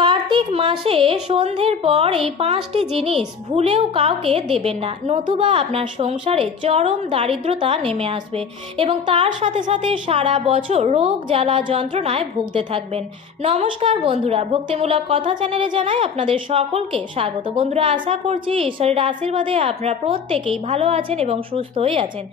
কার্তিক মাসে সন্ধ্যের পর এই 5টি জিনিস ভুলেও কাউকে দেবেন না, নতুবা আপনার সংসারে চরম দারিদ্রতা নেমে আসবে এবং তার সাথে সাথে সারা বছর রোগ জ্বালা যন্ত্রণায় ভুগতে থাকবেন। নমস্কার বন্ধুরা, ভক্তিমূলক কথা চ্যানেলে জানাই আপনাদের সকলকে স্বাগত। বন্ধুরা, আশা করছি ঈশ্বরের আশীর্বাদে আপনারা প্রত্যেকেই ভালো আছেন এবং সুস্থই আছেন।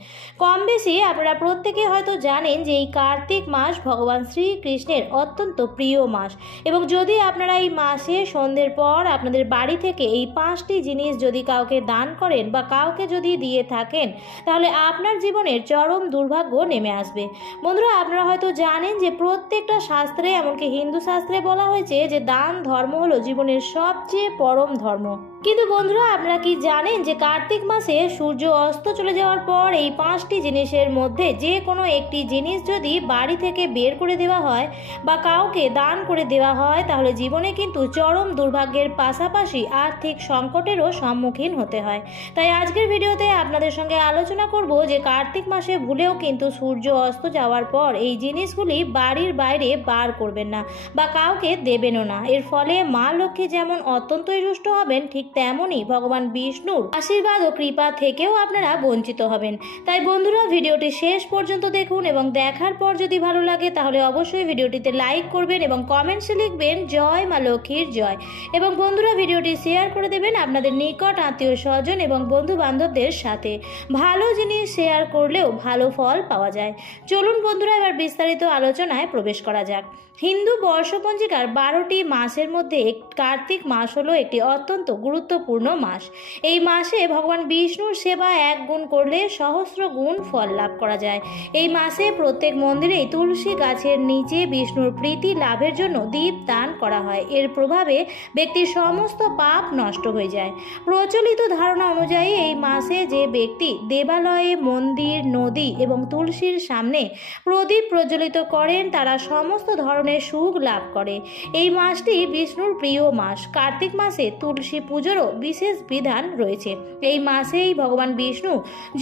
কম বেশি আপনারা প্রত্যেকেই হয়তো জানেন যে এই কার্তিক মাস ভগবান শ্রীকৃষ্ণের অত্যন্ত প্রিয় মাস এবং যদি আপনারা এই মাসে সন্ধ্যের পর আপনাদের বাড়ি থেকে এই 5টি জিনিস যদি কাউকে দান করেন বা কাউকে যদি দিয়ে থাকেন, তাহলে আপনার জীবনের চরম দুর্ভাগ্য নেমে আসবে। বন্ধুরা, আপনারা হয়তো জানেন যে প্রত্যেকটা শাস্ত্রে, এমনকি হিন্দু শাস্ত্রে বলা হয়েছে যে দান ধর্ম হলো জীবনের সবচেয়ে পরম ধর্ম। কিন্তু বন্ধুরা, আপনারা কি জানেন যে কার্তিক মাসে সূর্য অস্ত চলে যাওয়ার পর এই 5টি জিনিসের মধ্যে যে কোনো একটি জিনিস যদি বাড়ি থেকে বের করে দেওয়া হয় বা কাউকে দান করে দেওয়া হয়, তাহলে জীবনে কিন্তু চরম দুর্ভাগ্যের পাশাপাশি আর্থিক সংকটেরও সম্মুখীন হতে হয়। তাই আজকের ভিডিওতে আপনাদের সঙ্গে আলোচনা করব যে কার্তিক মাসে ভুলেও কিন্তু সূর্য অস্ত যাওয়ার পর এই জিনিসগুলি বাড়ির বাইরে বার করবেন না বা কাউকে দেবেনও না। এর ফলে মা লক্ষ্মী যেমন অত্যন্তই রুষ্ট হবেন, ঠিক তেমনই ভগবান বিষ্ণুর আশীর্বাদ ও কৃপা থেকেও আপনারা বঞ্চিত হবেন। তাই বন্ধুরা, ভিডিওটি শেষ পর্যন্ত দেখুন এবং দেখার পর যদি ভালো লাগে তাহলে অবশ্যই ভিডিওটিতে লাইক করবেন এবং কমেন্টসে লিখবেন জয় মা লক্ষ্মীর জয়। এবং বন্ধুরা, ভিডিওটি শেয়ার করে দেবেন আপনাদের নিকট আত্মীয় স্বজন এবং বন্ধু বান্ধবদের সাথে। ভালো জিনিস শেয়ার করলেও ভালো ফল পাওয়া যায়। চলুন বন্ধুরা, এবার বিস্তারিত আলোচনায় প্রবেশ করা যাক। হিন্দু বর্ষপঞ্জিকার 12টি মাসের মধ্যে কার্তিক মাস হলো একটি অত্যন্ত গুরুত্বপূর্ণ মাস। এই মাসে ভগবান বিষ্ণুর সেবা 1 গুণ করলে সহস্র গুণ ফল লাভ করা যায়। এই মাসে প্রত্যেক মন্দিরেই তুলসী গাছের নিচে বিষ্ণুর প্রীতি লাভের জন্য দীপ দান করা হয়। এর প্রভাবে ব্যক্তির সমস্ত পাপ নষ্ট হয়ে যায়। প্রচলিত ধারণা অনুযায়ী এই মাসে যে ব্যক্তি দেবালয়ে, মন্দির, নদী এবং তুলসীর সামনে প্রদীপ প্রজ্বলিত করেন তারা সমস্ত ধরনের সুখ লাভ করে। এই মাসটি বিষ্ণুর প্রিয় মাস। কার্তিক মাসে তুলসী পুজোরও বিশেষ বিধান রয়েছে। এই মাসেই ভগবান বিষ্ণু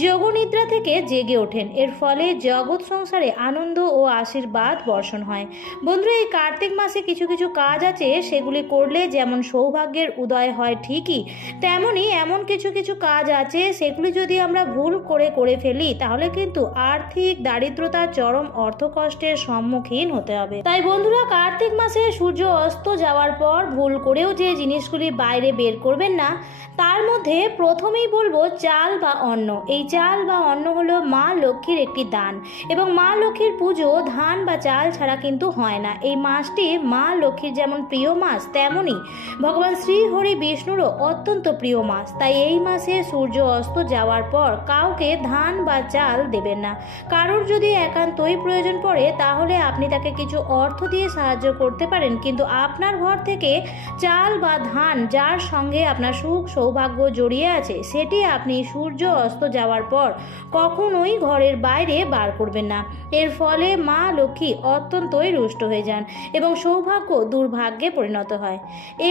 যোগনিদ্রা থেকে জেগে ওঠেন। এর ফলে জগৎ সংসারে আনন্দ ও আশীর্বাদ বর্ষণ হয়। বন্ধুরা, এই কার্তিক মাসে কিছু কিছু কাজ আছে, সেগুলি করলে যেমন সৌভাগ্যের উদয় হয় ঠিকই তেমনি এমন কিছু কিছু কাজ আছে সেগুলি যদি আমরা ভুল করে ফেলি তাহলে কিন্তু আর্থিক দারিদ্রতা, চরম অর্থকষ্টের সম্মুখীন হতে হবে। তাই বন্ধুরা, কার্তিক মাসে সূর্য অস্ত যাওয়ার পর ভুল করেও যে জিনিসগুলি বাইরে বের করবেন না, তার মধ্যে প্রথমেই বলবো চাল বা অন্ন। এই চাল বা অন্ন হলো মা লক্ষ্মীর একটি দান এবং মা লক্ষ্মীর পুজো ধান বা চাল ছাড়া কিন্তু হয় না। এই মাসটি মা লক্ষ্মীর যেমন প্রিয় মাস, তেমনি ভগবান শ্রীহরি বিষ্ণুরও অত্যন্ত প্রিয় মাস। তাই এই মাসে সূর্য অস্ত যাওয়ার পর কাউকে ধান বা চাল দেবেন না। কারোর যদি একান্তই প্রয়োজন পড়ে তাহলে আপনি তাকে কিছু অর্থ দিয়ে সাহায্য করতে পারেন, কিন্তু আপনার ঘর থেকে চাল বা ধান যার সঙ্গে আপনার সুখ সৌভাগ্য জড়িয়ে আছে সেটি আপনি সূর্য অস্ত যাওয়ার পর কখনোই ঘরের বাইরে বার করবেন না। এর ফলে মা লক্ষ্মী অত্যন্তই রুষ্ট হয়ে যান এবং সৌভাগ্য দুর্ভাগ্যে পরিণত হয়।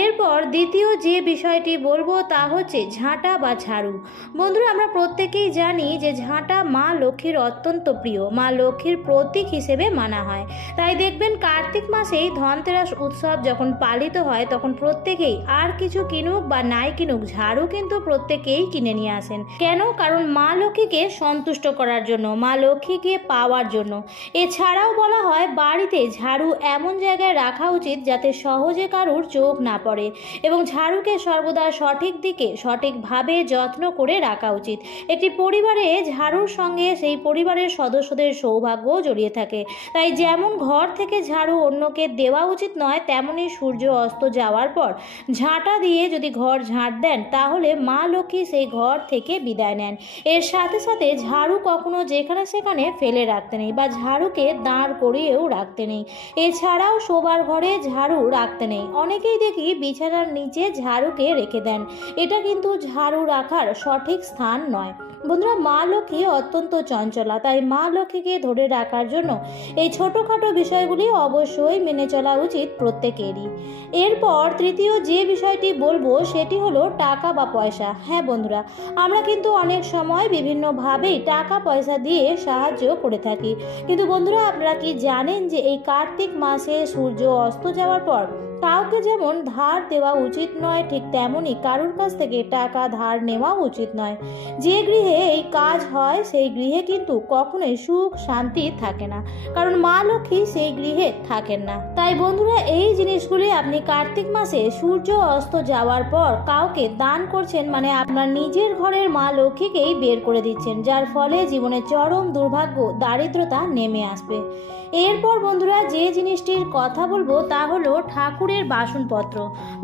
এরপর দ্বিতীয় যে বিষয়টি বলবো তা হচ্ছে ঝাঁটা বা ঝাড়ু। বন্ধুরা, আমরা প্রত্যেকেই জানি যে ঝাঁটা মা লক্ষ্মীর অত্যন্ত প্রিয়, মা লক্ষ্মীর প্রতীক হিসেবে মানা হয়। তাই দেখবেন কার্তিক মাসেই ধনতেরাস উৎসব যখন পালিত হয় তখন প্রত্যেকেই আর কিছু কিনুক বা নাই কিনুক ঝাড়ু কিন্তু প্রত্যেকেই কিনে নিয়ে আসেন। কেন? কারণ মা লক্ষ্মীকে সন্তুষ্ট করার জন্য, মা লক্ষ্মীকে পাওয়ার জন্য। এছাড়াও বলা হয় বাড়িতে ঝাড়ু এমন জায়গায় রাখা উচিত যাতে সহজে কারুর চোখ না পড়ে এবং ঝাড়ুকে সর্বদা সঠিক দিকে সঠিকভাবে যত্ন করে রাখা উচিত। একটি পরিবারে ঝাড়ুর সঙ্গে সেই পরিবারের সদস্যদের সৌভাগ্য জড়িয়ে থাকে। তাই যেমন ঘর থেকে ঝাড়ু অন্যকে দেওয়া উচিত নয়, তেমনি সূর্য অস্ত যাওয়ার পর ঝাঁটা দিয়ে যদি ঘর ঝাঁট দেন তাহলে মা লক্ষ্মী সেই ঘর থেকে বিদায় নেন। এর সাথে সাথে ঝাড়ু কখনো যেখানে সেখানে ফেলে রাখতে নেই বা ঝাড়ুকে দাঁড় করিয়েও রাখতে নেই। এছাড়াও শোবার ঘরে ঝাড়ু রাখতে নেই। অনেকেই দেখি বিছানার নিচে ঝাড়ুকে রেখে দেন। এটা কিন্তু ঝাড়ু রাখার সঠিক স্থান নয়। বন্ধুরা, মা লক্ষ্মী অত্যন্ত চঞ্চলা, তাই মা লক্ষ্মীকে ধরে রাখার জন্য এই ছোটখাটো বিষয়গুলি অবশ্যই মেনে চলা উচিত প্রত্যেকেরই। এরপর তৃতীয় যে বিষয়টি বলবো সেটি সেটি হলো টাকা বা পয়সা। হ্যাঁ বন্ধুরা, আমরা কিন্তু অনেক সময় বিভিন্নভাবেই টাকা পয়সা দিয়ে সাহায্য করে থাকি, কিন্তু বন্ধুরা আপনারা কি জানেন যে এই কার্তিক মাসে সূর্য অস্ত যাওয়ার পর কাউকে যেমন ধার দেওয়া উচিত নয়, ঠিক তেমনই কারোর কাছ থেকে টাকা ধার নেওয়া উচিত নয়। যে গৃহে এই কাজ হয় সেই গৃহে কিন্তু কখনোই সুখ শান্তি থাকে না, কারণ মা লক্ষ্মী সেই গৃহে থাকেন না। তাই বন্ধুরা, এই জিনিসগুলি আপনি কার্তিক মাসে সূর্য অস্ত যাওয়ার পর কাউকে দান করছেন, মানে আপনার নিজের ঘরের মা লক্ষ্মীকেই বের করে দিচ্ছেন, যার ফলে জীবনে চরম দুর্ভাগ্য দারিদ্রতা নেমে আসবে। এরপর বন্ধুরা, যে জিনিসটির কথা বলবো তা হলো ঠাকুরের বাসনপত্র।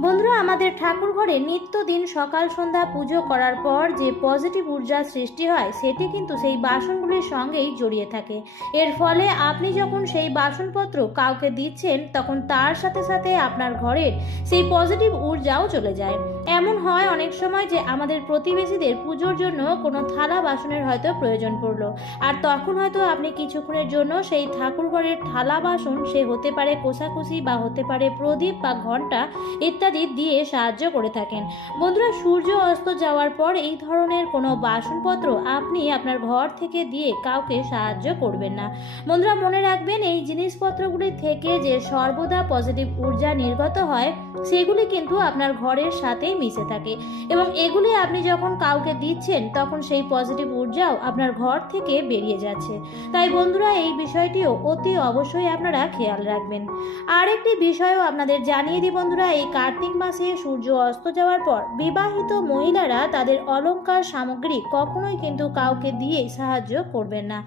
বন্ধুরা, আমাদের ঠাকুর ঘরে নিত্যদিন সকাল সন্ধ্যা পুজো করার পর যে পজিটিভ ঊর্জা সৃষ্টি হয় সেটি কিন্তু সেই বাসনগুলির সঙ্গেই জড়িয়ে থাকে। এর ফলে আপনি যখন সেই বাসনপত্র কাউকে দিচ্ছেন তখন তার সাথে সাথে আপনার ঘরের সেই পজিটিভ ঊর্জাও চলে যায়। এমন হয় অনেক সময় যে আমাদের প্রতিবেশীদের পুজোর জন্য কোনো থালা বাসনের হয়তো প্রয়োজন পড়লো, আর তখন হয়তো আপনি কিছুক্ষণের জন্য সেই ঠাকুর ঘরের থালা বাসন, সে হতে পারে কোষাকুষি বা হতে পারে প্রদীপ বা ঘণ্টা ইত্যাদি দিয়ে সাহায্য করে থাকেন। বন্ধুরা, সূর্য অস্ত যাওয়ার পর এই ধরনের কোনো বাসনপত্র আপনি আপনার ঘর থেকে দিয়ে কাউকে সাহায্য করবেন না। বন্ধুরা, মনে রাখবেন এই জিনিসপত্রগুলি থেকে যে সর্বদা পজিটিভ ঊর্জা নির্গত হয় সেগুলি কিন্তু আপনার ঘরের সাথেই মিশে থাকে, এবং এগুলি আপনি যখন কাউকে দিচ্ছেন তখন সেই পজিটিভ ঊর্জাও আপনার ঘর থেকে বেরিয়ে যাচ্ছে। তাই বন্ধুরা, এই বিষয়টিও অতি অবশ্যই আপনারা খেয়াল রাখবেন। আর একটি বিষয়ও আপনাদের জানিয়ে দিই বন্ধুরা, এই কার্তিক মাসে সূর্য অস্ত যাওয়ার পর বিবাহিত মহিলারা তাদের অলংকার সামগ্রী কখনোই কিন্তু কাউকে দিয়ে সাহায্য করবেন না।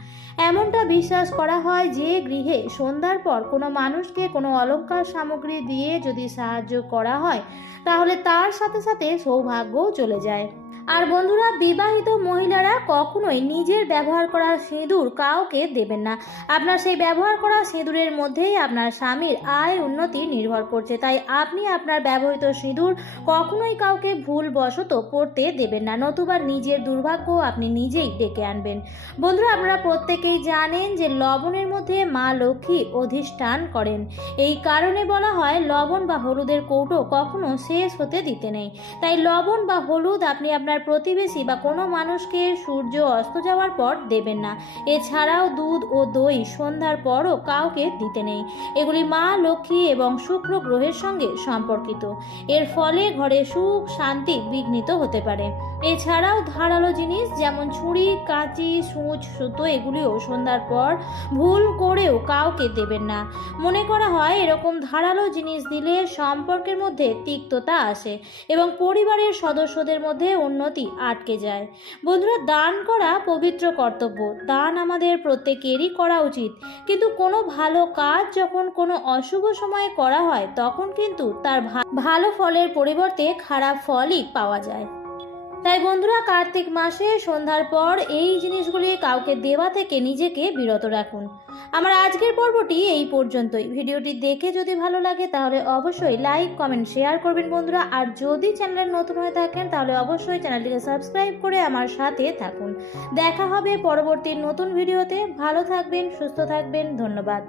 এমনটা বিশ্বাস করা হয় যে গৃহে সন্ধ্যার পর কোনো মানুষকে কোনো অলংকার সামগ্রী দিয়ে যদি সাহায্য করা হয় তাহলে তার সাথে সাথে সৌভাগ্যও চলে যায়। আর বন্ধুরা, বিবাহিত মহিলারা কখনোই নিজের ব্যবহার করা সিঁদুর কাউকে দেবেন না। আপনার সেই ব্যবহার করা সিঁদুরের মধ্যেই আপনার স্বামীর আয় উন্নতি নির্ভর করছে, তাই আপনি আপনার ব্যবহৃত সিঁদুর কখনোই কাউকে ভুলবশত পড়তে দেবেন না, নতুবা নিজের দুর্ভাগ্য আপনি নিজেই ডেকে আনবেন। বন্ধুরা, আপনারা প্রত্যেকেই জানেন যে লবণের মধ্যে মা লক্ষ্মী অধিষ্ঠান করেন। এই কারণে বলা হয় লবণ বা হলুদের কৌটো কখনো শেষ হতে দিতে নেই। তাই লবণ বা হলুদ আপনি আপনার প্রতিবেশী বা কোনো মানুষকে সূর্য অস্ত যাওয়ার পর দেবেন না। এছাড়াও দুধ ও দই সন্ধ্যার পরও কাউকে দিতে নেই। এগুলি মা লক্ষ্মী এবং শুক্র গ্রহের সঙ্গে সম্পর্কিত। এর ফলে ঘরে সুখ শান্তি বিঘ্নিত হতে পারে। এছাড়াও ধারালো জিনিস যেমন ছুরি, কাঁচি, সূচ, সুতো এগুলিও সন্ধ্যার পর ভুল করেও কাউকে দেবেন না। মনে করা হয় এরকম ধারালো জিনিস দিলে সম্পর্কের মধ্যে তিক্ততা আসে এবং পরিবারের সদস্যদের মধ্যে উন্নতি আটকে যায়। বন্ধুরা, দান করা পবিত্র কর্তব্য, দান আমাদের প্রত্যেকেরই করা উচিত, কিন্তু কোনো ভালো কাজ যখন কোনো অশুভ সময়ে করা হয় তখন কিন্তু তার ভালো ফলের পরিবর্তে খারাপ ফলই পাওয়া যায়। তাই বন্ধুরা, কার্তিক মাসে সন্ধ্যার পর এই জিনিসগুলি কাউকে দেওয়া থেকে নিজেকে বিরত রাখুন। আমার আজকের পর্বটি এই পর্যন্তই। ভিডিওটি দেখে যদি ভালো লাগে তাহলে অবশ্যই লাইক, কমেন্ট, শেয়ার করবেন বন্ধুরা। আর যদি চ্যানেলে নতুন হয়ে থাকেন তাহলে অবশ্যই চ্যানেলটিকে সাবস্ক্রাইব করে আমার সাথে থাকুন। দেখা হবে পরবর্তী নতুন ভিডিওতে। ভালো থাকবেন, সুস্থ থাকবেন, ধন্যবাদ।